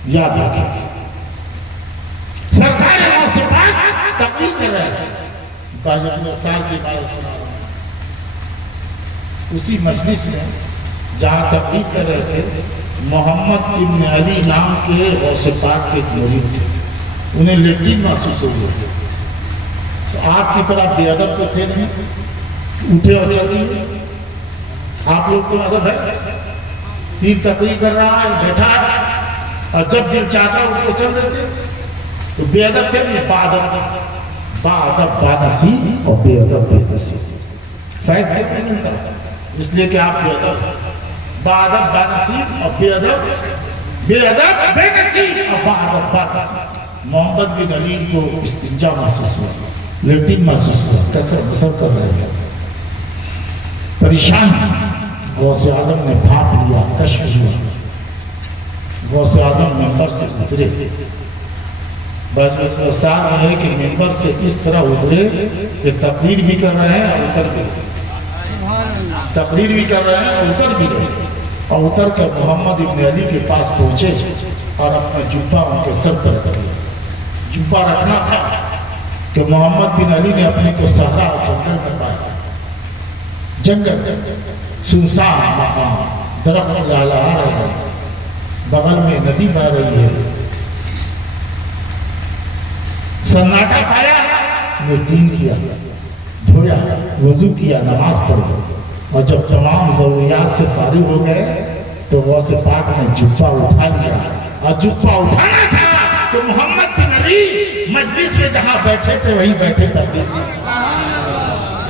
یاد رکھیں. سرکار غوث پاک تقریر کر رہے ہیں. 52 سال کی بات سنا رہا ہوں. اسی مجلس میں جہاں تقریر کر رہے تھے، محمد ابن علی نام کے غوث پاک کے ایک مرید تھے. انہیں لیٹرین محسوس ہوئے تھے. تو آپ کی طرح بے ادب تو تھے نہیں، اٹھے اور چل دیے. آپ لوگ کو ادب ہے؟ پیر تقریر کر رہا ہے، بیٹھا ہے، اور جب دل چاہتا ان کو چل دیتے. تو بے ادب تھے نہیں، با ادب با نصیب اور بے ادب بے نصیب. فیض کیسے ملتا؟ اس لیے کہ آپ بے ادب، با ادب با نصیب اور بے ادب بے نصیب اور با ادب با نصیب. محمد بن علی کو استنجا محسوس ہوا، لیٹرین محسوس ہوا، کیسے بسر کر رہے ہیں، پریشان. غوث اعظم نے بھاپ لیا، کشف ہوا. غوث اعظم ممبر سے اترے. بس ساتھ میں ہے کہ ممبر سے اس طرح اترے کہ تقریر بھی کر رہے ہیں اور اتر بھی رہے، تقریر بھی کر رہے ہیں اور اتر بھی رہے. اور اتر کر محمد ابن علی کے پاس پہنچے اور اپنا جبہ ان کے سر پر کر دیا. جبہ رکھنا تھا کہ محمد بن علی نے اپنے کو صحرا اور جنگل میں پایا. جنگل سنسان مقام، درخت لہلہا رہے ہیں، بغل میں ندی بہہ رہی ہے. سناٹا پایا، لیٹرین کیا، دھویا، وضو کیا، نماز پڑھی. اور جب تمام ضروریات سے فارغ ہو گئے تو تو غوث پاک نے جبہ اٹھا لیا، اور جبہ اٹھانا تھا تو محمد بن علی مجلس میں جہاں بیٹھے تھے وہیں بیٹھے تقریر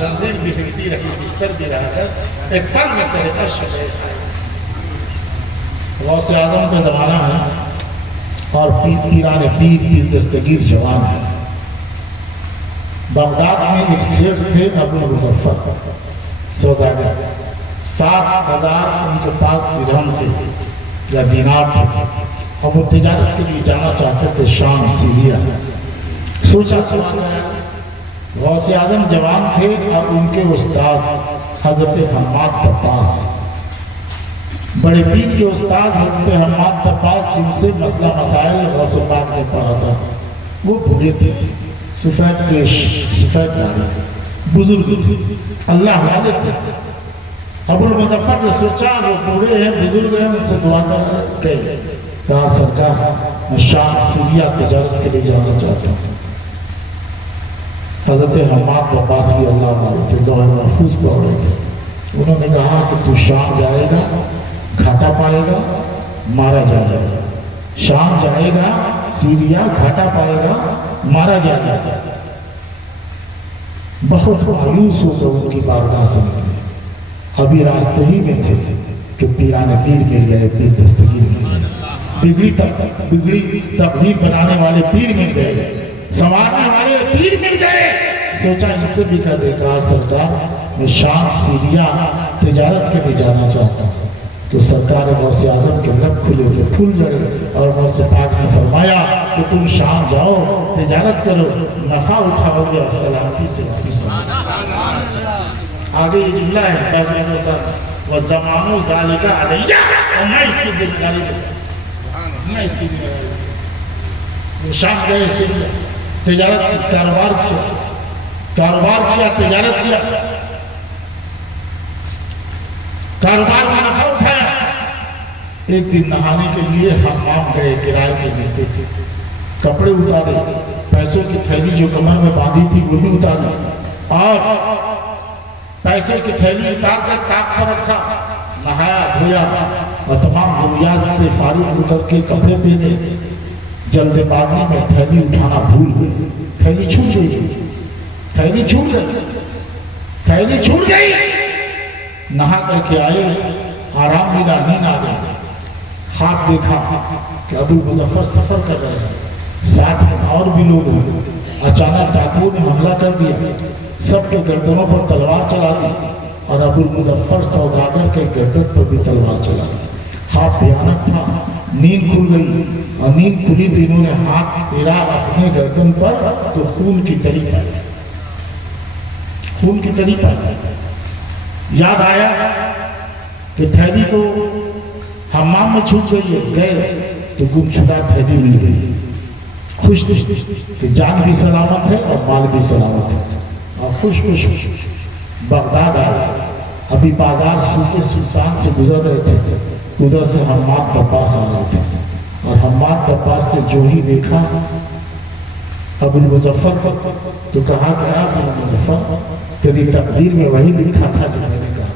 زنجیر بھی ہلتی رہی، بستر بھی رہا کر ایک پل میں سر عرش گئے۔ غوث اعظم کا زمانہ ہے اور پیران پیر دستگیر جوان ہے۔ بغداد میں ایک شیخ تھے ابو المظفر سوداگر، 7,000 ان کے پاس درہم تھے یا دینار تھے، اور وہ تجارت کے لیے جانا چاہتے تھے شام سیریا۔ سوچا غوث اعظم جوان تھے اور ان کے استاد حضرت حماد طباس، بڑے پیر کے استاد حضرت حماد طباس، جن سے مسئلہ مسائل غوث پاک نے پڑھا تھا، وہ بوڑھے تھے، سفید پیش، سفید داڑھی، بزرگ تھے، اللہ والے تھے۔ ابو المظفر نے سوچا وہ بوڑھے ہیں، بزرگ ہیں، ان سے دعا کر گئے، کہا سرکار میں شام سیریا تجارت کے لیے جانا چاہتا ہوں۔ حضرت حماد طباس بھی اللہ والے تھے، لوح محفوظ پڑھ رہے تھے۔ انہوں نے کہا کہ تو شام جائے گا، گھاٹا پائے گا، مارا جائے گا، شام جائے گا سیریا، گھاٹا پائے گا، مارا جائے گا۔ بہت مایوس ہو کر ان کی بارگاہ سے نکلے، ابھی راستے ہی میں تھے کہ پیران پیر مل گئے، پیر دستگیر مل گئے، بگڑی تقدیر بنانے والے پیر مل گئے، سنوارنے والے پیر مل گئے۔ سوچا ان سے بھی کہہ دے، کہا سرکار میں شام سیریا تجارت کے لیے جانا چاہتا ہوں۔ تو سرکار غوث اعظم کے لب کھلے تو پھول جڑے، اور غوث پاک نے فرمایا کہ تم شام جاؤ، تجارت کرو، نفع اٹھاؤ گے اور سلامتی سے واپس آؤ۔ آگے یہ جملہ ہے بہت صاحب، وَالزَّمَانُ ذَلِكَ عَلَيَّ، اور میں اس کی ذمہ داری لیتا ہوں، میں اس کی ذمہ داری لیتا ہوں۔ شام گئے، سیریا تجارت کی، کاروبار کیا، تجارت کیا، کاروبار میں نفع اٹھایا۔ ایک دن نہانے کے لیے حمام گئے، کرائے پہ دیتے تھے، کپڑے اتارے، پیسوں کی تھیلی جو کمر میں باندھی تھی وہ بھی اتاری، اور پیسوں کی تھیلی اتار کر تاق پر رکھا، نہایا دھویا اور تمام ضروریات سے فارغ ہو کر کے کپڑے پہنے۔ جلد بازی میں تھیلی اٹھانا بھول گئے، تھیلی چھوٹ گئی، تھیلی چھوٹ گئی، تھیلی چھوٹ گئی۔ نہا کر کے آئے، آرام ملا، نیند آ گئی، خواب دیکھا کہ ابو المظفر سفر کر رہے ہیں، ساتھ میں اور بھی لوگ ہیں۔ اچانک ڈاکوؤں نے حملہ کر دیا، سب کے گردنوں پر تلوار چلا دی، اور ابو المظفر سوداگر کے گردن پر بھی تلوار چلا دی۔ خواب بھیانک تھا، نیند کھل گئی، اور نیند کھلی تو انہوں نے ہاتھ پھیرا اپنے گردن پر تو خون کی تری پائی، خون کی تری پائی۔ یاد آیا کہ تھیلی تو حمام میں چھوٹ گئی ہے، گئے تو گمشدہ تھیلی مل گئی۔ خوش تھے کہ جان بھی سلامت ہے اور مال بھی سلامت ہے، اور خوش بغداد آئے۔ ابھی بازار سوق سلطان سے گزر رہے تھے، ادھر سے حماد طباس آ رہے تھے، اور حماد طباس نے جو ہی دیکھا ابو المظفر کو تو کہا کہ ابو المظفر تیری تقدیر میں وہی لکھا تھا جو میں نے کہا،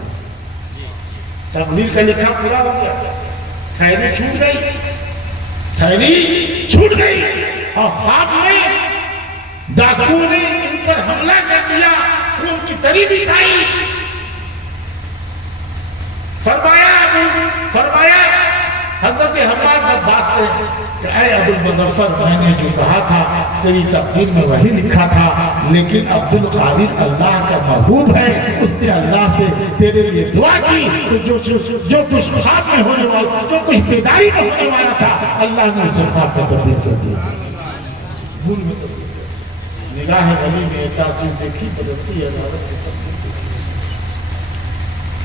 تقدیر کا لکھا پورا ہو گیا، تھیلی چھوٹ گئی، تھیلی چھوٹ گئی، اور خواب میں ڈاکوؤں نے ان پر حملہ کر دیا، خون کی تری بھی پائی۔ فرمایا حضرت حماد طباس نے کہ اے ابو المظفر، میں نے جو کہا تھا تیری تقدیر میں وہی لکھا تھا، لیکن عبد القادر اللہ کا محبوب ہے، اس نے اللہ سے تیرے لیے دعا کی، تو جو کچھ خواب میں ہونے والا، جو کچھ بیداری میں ہونے والا تھا، اللہ نے اسے خواب میں تبدیل کر دیا۔ بھول میں تبدیل کر دیا۔ نگاہ ولی میں تاثیر دیکھی بدلتی ہے حضرت کی تبدیل۔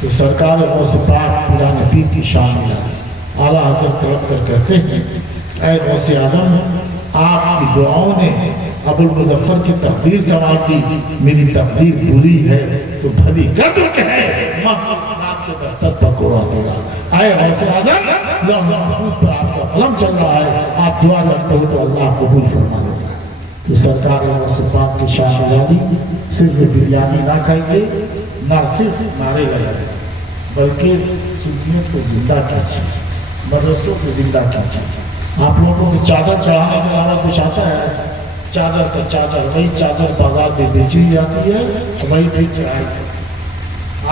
تو سرکار غوث پاک پیران پیر کی شان ملا دی۔ اعلیٰ حضرت طلب کر کہتے ہیں، اے غوث اعظم، آپ کی دعاؤں نے ابو المظفر کی تقدیر سنوار دی، میری تقدیر بری ہے تو بھلی قدر کے ہے، محمد اسلام کے دفتر پر کوڑا دے گا۔ اے غوث اعظم، لوح محفوظ پر آپ کا قلم چل رہا ہے، آپ دعا کرتے ہو تو اللہ قبول فرما لیتا ہے۔ تو سرکار غوث پاک کی شان ملا دی۔ صرف بریانی نہ کھائیں گے، نہ صرف نعرے لگائیں گے، بلکہ سنیت کو زندہ کیجیے، مدرسوں کو زندہ کیجیے۔ آپ لوگوں کو چادر چڑھانے کے علاوہ کچھ آتا ہے؟ چادر تو چادر، وہی چادر بازار میں بیچی جاتی ہے، وہی بھی چڑھائی۔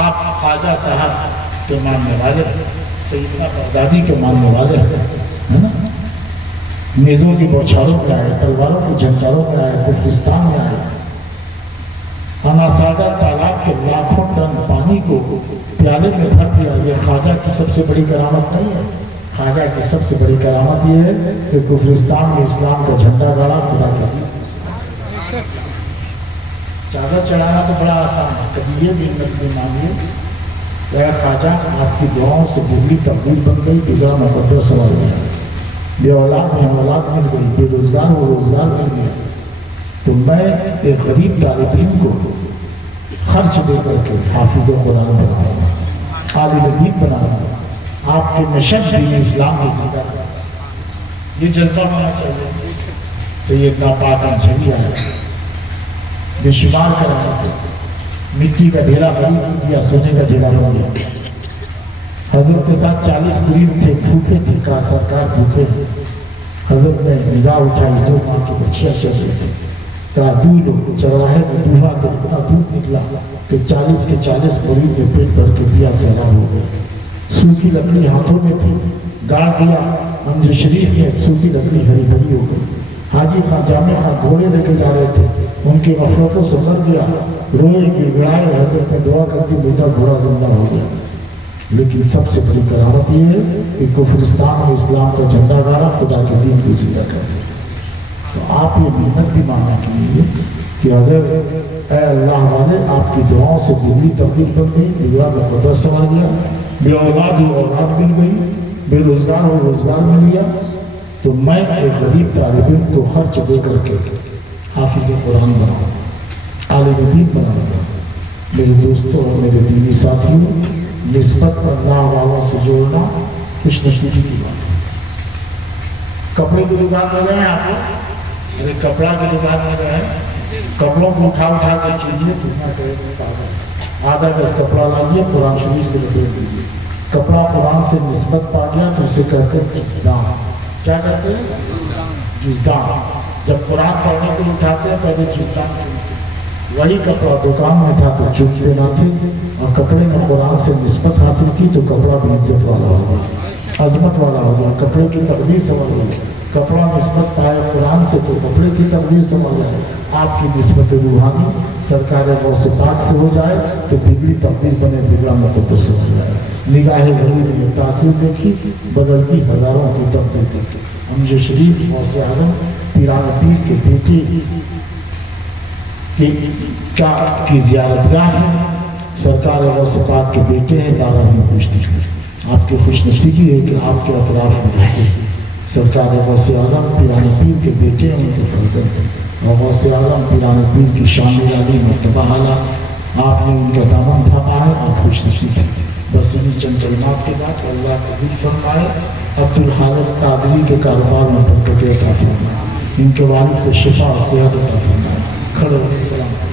آپ خواجہ صاحب کے ماننے والے، سیدنا بغدادی کے ماننے والے ہیں نا؟ نیزوں کی بوچھاروں میں آئے، تلواروں کی جھنجاروں میں آئے، کفرستان میں آئے، اناسازہ تالاب کے لاکھوں ٹن پانی کو پیالے میں بھر دیا۔ یہ خواجہ کی سب سے بڑی کرامت نہیں ہے؟ خواجہ کی سب سے بڑی کرامت یہ ہے کہ کفرستان میں اسلام کا جھنڈا گاڑا، خدا کا دین۔ چادر چڑھانا تو بڑا آسان ہے، کبھی یہ بھی مانگیے اے خواجہ آپ کی دعاؤں سے بگڑی تبدیل بن گئی، بگڑا مقدس ہو گیا، بے اولاد میں اولاد مل گئی، بے روزگار ہو روزگار مل گیا، تو میں ایک غریب طالب علم کو خرچ دے کر کے حافظ قرآن بناؤں گا، عالم دین بناؤں گا، آپ کے مشن دین اسلام کی زندہ کروں گا۔ یہ جذبہ ہونا چاہیے۔ سیدنا پاک جھڑی آیا، بے شمار کرامت، مٹی کا ڈھیلا غریب یا سونے کا ڈھیلا بن گیا۔ حضرت کے ساتھ 40 مرید تھے، بھوکے تھے، کہا سرکار بھوکے ہیں۔ حضرت نے نگاہ اٹھائی، 2 ماہ کی بچیاں چل رہی تھی، کہا دودھ لو۔ چرواہے میں دوہا تو اتنا دودھ نکلا کہ 40 کے 40 مرید میں پیٹ بھر کے پیا سیراب ہو گئے۔ سوکھی لکڑی ہاتھوں میں تھی، گاڑ دیا۔ منزل شریف میں سوکھی لکڑی ہری بھری ہو گئی۔ حاجی خان جامع خان گھوڑے لے کے جا رہے تھے، ان کی غفلتوں سے مر گیا، روئے گڑگڑائے۔ حضرت نے دعا کر کے بیٹا گھوڑا زندہ ہو گیا۔ لیکن سب سے بڑی کرامت یہ ہے کہ کفرستان میں اسلام کا جھنڈا گاڑا، خدا کے دین کو زندہ کر دیا۔ تو آپ یہ محنت بھی ماننا کیجیے کہ حضرت اے اللہ والے آپ کی دعاؤں سے دلی تبدیل بن گئی، بگڑا مقدس سنور گیا، بے اولاد ہو اولاد مل گئی، بے روزگار ہو روزگار مل گیا، تو میں ایک غریب طالب علم کو خرچ دے کر کے حافظ قرآن بناؤں گا، عالم دین بناؤں گا۔ میرے دوستوں اور میرے دینی ساتھیوں، نسبت اللہ والوں سے جوڑنا خوش نصیبی کی بات ہے۔ کپڑے کی دکان میں گئے آپ لوگ، ارے کپڑا کی دکان میں گئے، کپڑوں کو اٹھا کے چیزیں آدھا گز کپڑا لائیے، قرآن شریف سے لپیٹ دیجیے۔ کپڑا قرآن سے نسبت پا گیا تو اسے کہتے ہیں جزدان۔ کیا کہتے ہیں؟ جزدان۔ جب قرآن پڑھنے کو اٹھاتے ہیں پہلے جزدان چنتے، وہی کپڑا دکان میں تھا تو چنتے نہ تھے، اور کپڑے میں قرآن سے نسبت حاصل کی تو کپڑا بھی عزت والا ہو گیا، عظمت والا ہو گیا، کپڑے کی تقدیر سمجھ گئی۔ کپڑا نسبت پائے قرآن سے تو کپڑے کی تقدیر سمجھ جائے۔ آپ کی نسبت روحانی سرکار غوث پاک سے ہو جائے تو بگڑی تقدیر بنے، بگڑا مقدس سے ہو جائے۔ نگاہ غریب نے تاثیر دیکھی، بدلتی ہزاروں کی تقدیر دیکھی۔ امجد شریف غوث اعظم پیران پیر کے بیٹے کی زیارت گاہ ہے، سرکار غوث پاک کے بیٹے ہیں، دارا میں پوچھتی ہے۔ آپ کی خوش نصیبی ہے کہ آپ کے اطراف میں رہتے ہیں۔ سرکار غوث اعظم پیران پیر کے بیٹے ہیں، ان کے فرزند ہیں، اور غوث اعظم پیران پیر کی شان عالی مرتبہ اعلیٰ، آپ نے ان کا دامن تھاما ہے، آپ خوش نصیب ہیں۔ بس انہیں چند کلمات کے بعد اللہ قبول فرمائے۔ عبد الخالق قادری کے کاروبار میں برکت عطا فرمائے، ان کے والد کو شفا اور صحت عطا فرمائے۔ کھڑے ہوئے سلام۔